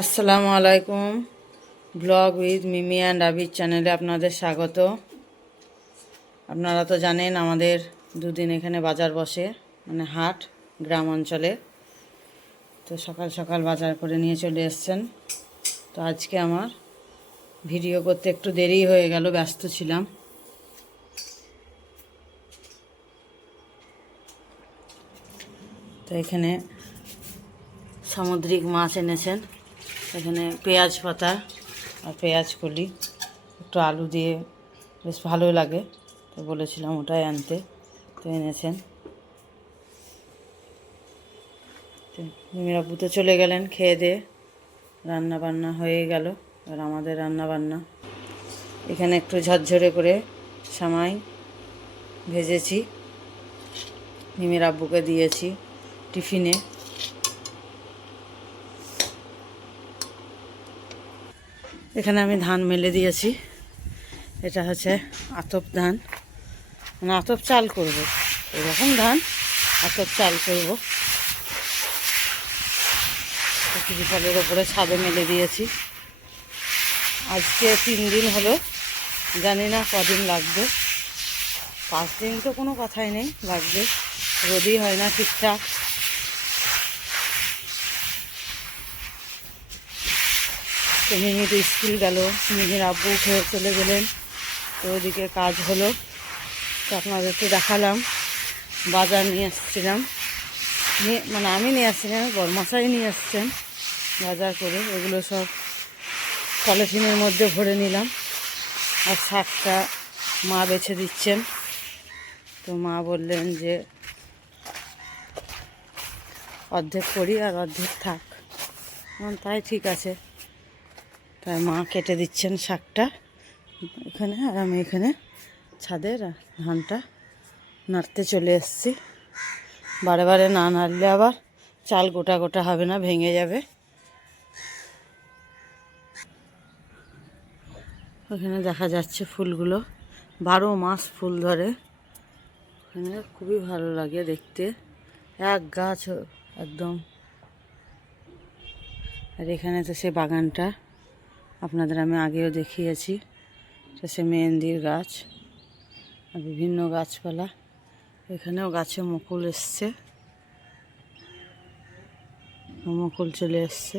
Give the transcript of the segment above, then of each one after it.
আসসালামু আলাইকুম। Blog with Mimi and Abir চ্যানেলে আপনাদের স্বাগত। আপনারা তো জানেন আমাদের দুদিন এখানে বাজার বসে মানে হাট, গ্রাম অঞ্চলে। তো সকাল সকাল বাজার করে নিয়ে চলে এসছেন। তো আজকে আমার ভিডিও করতে একটু দেরি হয়ে গেল, ব্যস্ত ছিলাম। তো এখানে সামুদ্রিক মাছ এনেছেন। এখানে পেঁয়াজ পাতা আর পেঁয়াজ কলি। একটু আলু দিয়ে বেশ ভালো লাগে, তো বলেছিলাম ওটাই আনতে, তো এনেছেন। তো মিমির আব্বু তো চলে গেলেন খেয়ে দিয়ে রান্না বান্না হয়ে গেল, আর আমাদের রান্না বান্না এখানে একটু ঝরঝরে করে সামাই ভেজেছি মিমির আব্বুকে দিয়েছি টিফিনে। এখানে আমি ধান মেলে দিয়েছি। এটা হচ্ছে আতপ ধান। মানে আতপ চাল করব। এরকম ধান আতপ চাল করব। ফলের ওপরে ছাদে মেলে দিয়েছি। আজকে তিন দিন হলো, জানি না কদিন লাগবে। পাঁচ দিন তো কোনো কথাই নেই, লাগবে। রোদই হয় না ঠিকঠাক। তো মিমি তো স্কুল গেল। মিমির আব্বু উঠে চলে গেলেন। তো ওদিকে কাজ হলো। তো আপনাদেরকে দেখালাম। বাজার নিয়ে এসেছিলাম নিয়ে মানে আমি নিয়ে আসছিলাম বরমাসাই নিয়ে এসছেন বাজার করে। এগুলো সব পলিথিনের মধ্যে ভরে নিলাম। আর শাকটা মা বেছে দিচ্ছেন। তো মা বললেন যে, অর্ধেক করি আর অর্ধেক থাক। তাই ঠিক আছে। তাই মা কেটে দিচ্ছেন শাকটা। এখানে আর আমি এখানে ছাদের ধানটা নাড়তে চলে এসেছি। বারে বারে না নাড়লে আবার চাল গোটা গোটা হবে না, ভেঙে যাবে। ওখানে দেখা যাচ্ছে ফুলগুলো, বারো মাস ফুল ধরে। ওখানে খুবই ভালো লাগে দেখতে। এক গাছ একদম। আর এখানে তো সে বাগানটা। আপনাদের আমি আগেও দেখিয়েছি। এটা সে মেহেন্দির গাছ আর বিভিন্ন গাছপালা। এখানেও গাছে মুকুল এসছে। মুকুল চলে এসছে।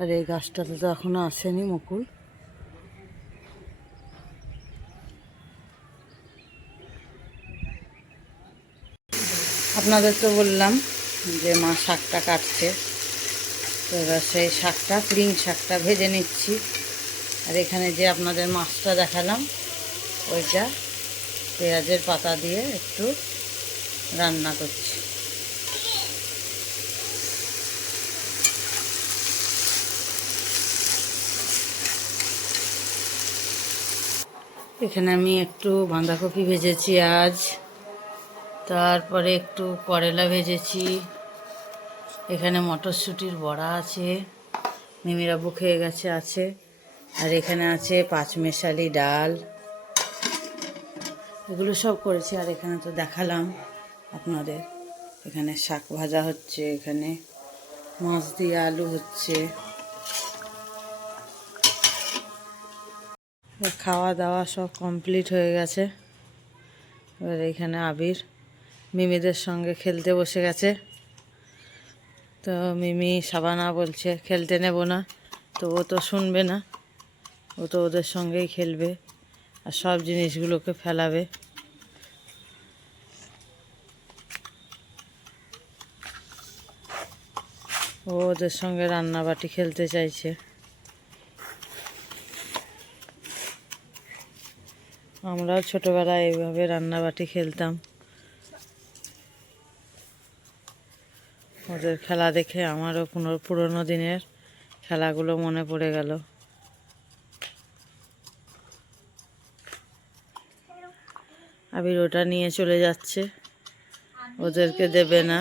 আর এই গাছটাতে তো এখনও আসেনি মুকুল। আপনাদের তো বললাম যে মা শাকটা কাটছে। তো এবার সেই শাকটা পুরিং শাকটা ভেজে নিচ্ছি। আর এখানে যে আপনাদের মাছটা দেখালাম, ওইটা পেঁয়াজের পাতা দিয়ে একটু রান্না করছি। এখানে আমি একটু বাঁধাকপি ভেজেছি আজ, তারপরে একটু করলা ভেজেছি। এখানে মটরশুঁটির বড়া আছে মিমিরা খেয়ে গেছে, আছে। আর এখানে আছে পাঁচমেশালি ডাল। এগুলো সব করেছি আর এখানে তো দেখালাম আপনাদের। এখানে শাক ভাজা হচ্ছে, এখানে মাছ দিয়ে আলু হচ্ছে। খাওয়া দাওয়া সব কমপ্লিট হয়ে গেছে। এবার এখানে আবির মিমিদের সঙ্গে খেলতে বসে গেছে। তো মিমি সাবানা বলছে, খেলতে নেব না। তো ও তো শুনবে না। ও তো ওদের সঙ্গেই খেলবে আর সব জিনিসগুলোকে ফেলাবে। ও ওদের সঙ্গে রান্নাবাটি খেলতে চাইছে। আমরাও ছোটোবেলায় এইভাবে রান্নাবাটি খেলতাম। ওদের খেলা দেখে আমারও কোনো পুরোনো দিনের খেলাগুলো মনে পড়ে গেল। আবির ওটা নিয়ে চলে যাচ্ছে। ওদেরকে দেবে না।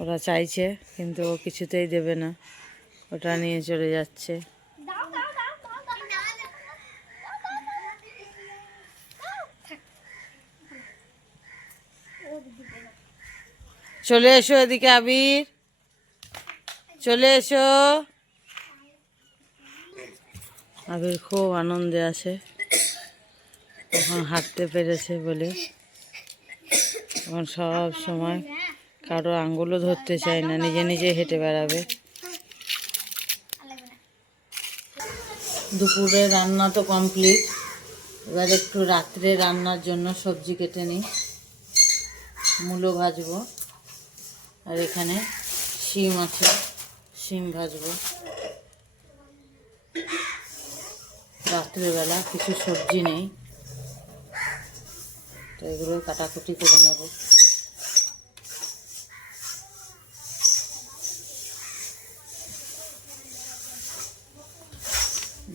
ওরা চাইছে, কিন্তু ও কিছুতেই দেবে না। ওটা নিয়ে চলে যাচ্ছে। চলে এসো এদিকে, আবির। চলে এসো। আবির খুব আনন্দে আছে। তখন হাঁটতে পেরেছে বলে। এখন সব সময় কারও আঙ্গুলও ধরতে চায় না, নিজে নিজে হেঁটে বেড়াবে। দুপুরে রান্না তো কমপ্লিট এবার একটু রাত্রে রান্নার জন্য সবজি কেটে নিই। মূলো ভাজবো। আর এখানে শিম আছে। শিম ভাজবো। রাত্রেবেলা কিছু সবজি নেই। তো এগুলো কাটাকুটি করে নেব।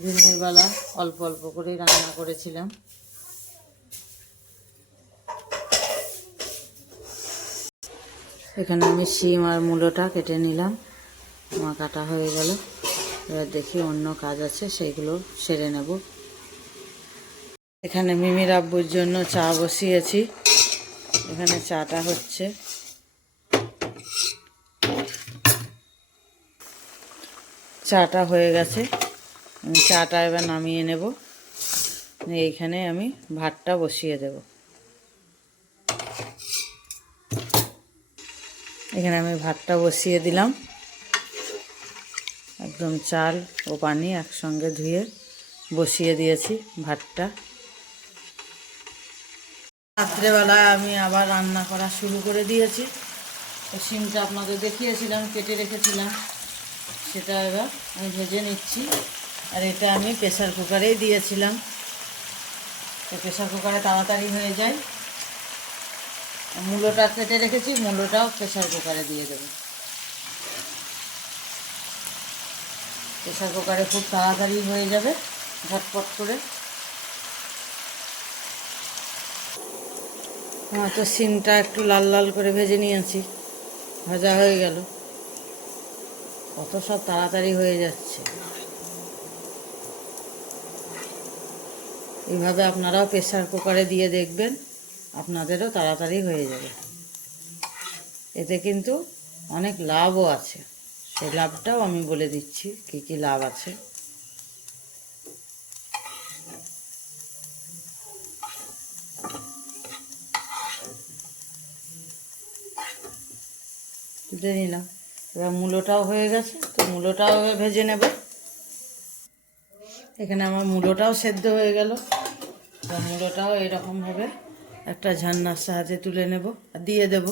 দিনের বেলা অল্প অল্প করে রান্না করেছিলাম। এখানে আমি শিম আর মূলোটা কেটে নিলাম। আমার কাটা হয়ে গেল। এবার দেখি অন্য কাজ আছে, সেইগুলো সেরে নেব। এখানে মিমির আব্বুর জন্য চা বসিয়েছি। এখানে চাটা হচ্ছে। চাটা হয়ে গেছে। চাটা এবার নামিয়ে নেব। এইখানে আমি ভাতটা বসিয়ে দেব। এখানে আমি ভাতটা বসিয়ে দিলাম। একদম চাল ও পানি একসঙ্গে ধুয়ে বসিয়ে দিয়েছি ভাতটা। রাত্রেবেলায় আমি আবার রান্না করা শুরু করে দিয়েছি। তো শিমটা আপনাদের দেখিয়েছিলাম, কেটে রেখেছিলাম। সেটা এবার আমি ভেজে নিচ্ছি। আর এটা আমি প্রেশার কুকারেই দিয়েছিলাম। তো প্রেশার কুকারে তাড়াতাড়ি হয়ে যায়। মূলোটা কেটে রেখেছি, মূলোটাও প্রেশার কুকারে দিয়ে দেবো। প্রেসার কুকারে খুব তাড়াতাড়ি হয়ে যাবে, ঝটপট করে। হ্যাঁ তো সিমটা একটু লাল লাল করে ভেজে নিয়েছি। ভাজা হয়ে গেল। কত সব তাড়াতাড়ি হয়ে যাচ্ছে। এইভাবে আপনারাও প্রেশার কুকারে দিয়ে দেখবেন, আপনাদেরও তাড়াতাড়ি হয়ে যাবে। এতে কিন্তু অনেক লাভও আছে। সেই লাভটাও আমি বলে দিচ্ছি, কি কি লাভ আছে। তুলে নিলাম এবার মূলোটাও হয়ে গেছে, তো মূলোটাও ভেজে নেব। এখানে আমার মূলোটাও সেদ্ধ হয়ে গেল। মূলোটাও এরকমভাবে একটা ঝান্নার সাহায্যে তুলে নেব আর দিয়ে দেব।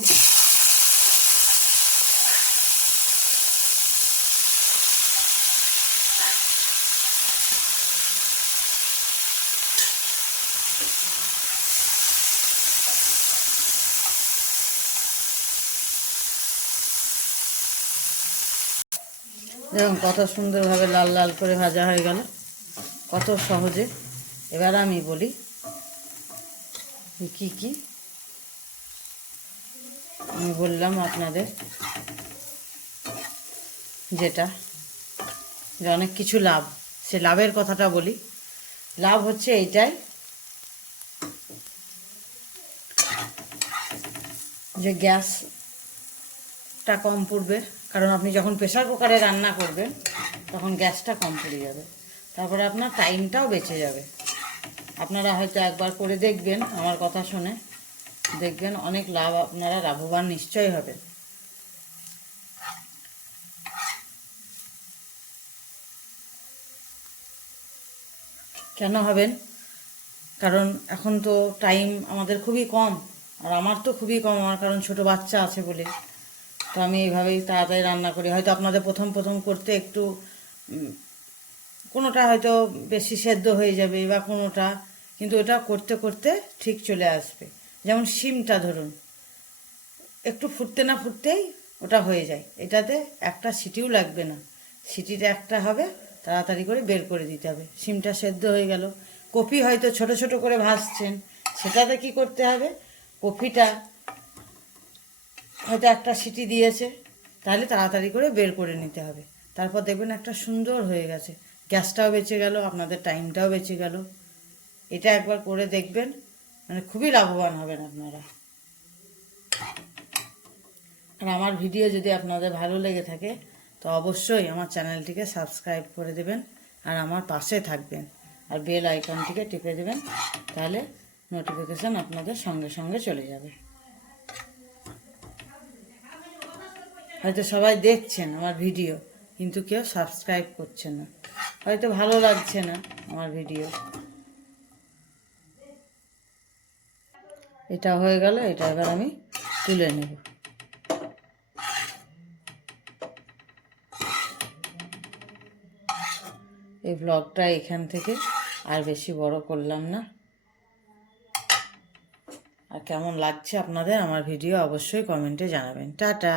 দেখুন কত সুন্দরভাবে লাল লাল করে ভাজা হয়ে গেল। কত সহজে? এবার আমি বলি, কি কি? আমি বললাম আপনাদের যেটা, যে অনেক কিছু লাভ। সে লাভের কথাটা বলি। লাভ হচ্ছে এইটাই যে গ্যাসটা কম পড়বে। কারণ আপনি যখন প্রেশার কুকারে রান্না করবেন, তখন গ্যাসটা কম পড়ে যাবে। তারপরে আপনার টাইমটাও বেঁচে যাবে। আপনারা হয়তো একবার করে দেখবেন আমার কথা শুনে। দেখবেন অনেক লাভ আপনারা লাভবান নিশ্চয়ই হবেন। কেন হবেন? কারণ এখন তো টাইম আমাদের খুবই কম, আর আমার তো খুবই কম, আমার কারণ ছোট বাচ্চা আছে বলে। তো আমি এইভাবেই তাড়াতাড়ি রান্না করি। হয়তো আপনাদের প্রথম প্রথম করতে একটু কোনোটা হয়তো বেশি সেদ্ধ হয়ে যাবে বা কোনোটা, কিন্তু ওটা করতে করতে ঠিক চলে আসবে। যেমন শিমটা ধরুন, একটু ফুটতে না ফুটতেই ওটা হয়ে যায়। এটাতে একটা সিটিও লাগবে না। সিটিটা একটা হবে, তাড়াতাড়ি করে বের করে দিতে হবে। শিমটা সেদ্ধ হয়ে গেল। কপি হয়তো ছোট ছোট করে ভাজছেন, সেটাতে কি করতে হবে? কপিটা হয়তো একটা সিটি দিয়েছে, তাহলে তাড়াতাড়ি করে বের করে নিতে হবে। তারপর দেখবেন একটা সুন্দর হয়ে গেছে। গ্যাসটাও বেঁচে গেল, আপনাদের টাইমটাও বেঁচে গেল। এটা একবার করে দেখবেন মানে খুবই লাভবান হবেন আপনারা। আর আমার ভিডিও যদি আপনাদের ভালো লেগে থাকে, তো অবশ্যই আমার চ্যানেলটিকে সাবস্ক্রাইব করে দেবেন আর আমার পাশে থাকবেন। আর বেল আইকনটিকে টিপে দেবেন, তাহলে নোটিফিকেশান আপনাদের সঙ্গে সঙ্গে চলে যাবে। হয়তো সবাই দেখছেন আমার ভিডিও। কিন্তু কেউ সাবস্ক্রাইব করছে না। হয়তো ভালো লাগছে না আমার ভিডিও এটা হয়ে গেল, এটা এবার আমি তুলে নেব। এই ব্লগটা এখান থেকে আর বেশি বড় করলাম না। আর কেমন লাগছে আপনাদের আমার ভিডিও অবশ্যই কমেন্টে জানাবেন। টাটা!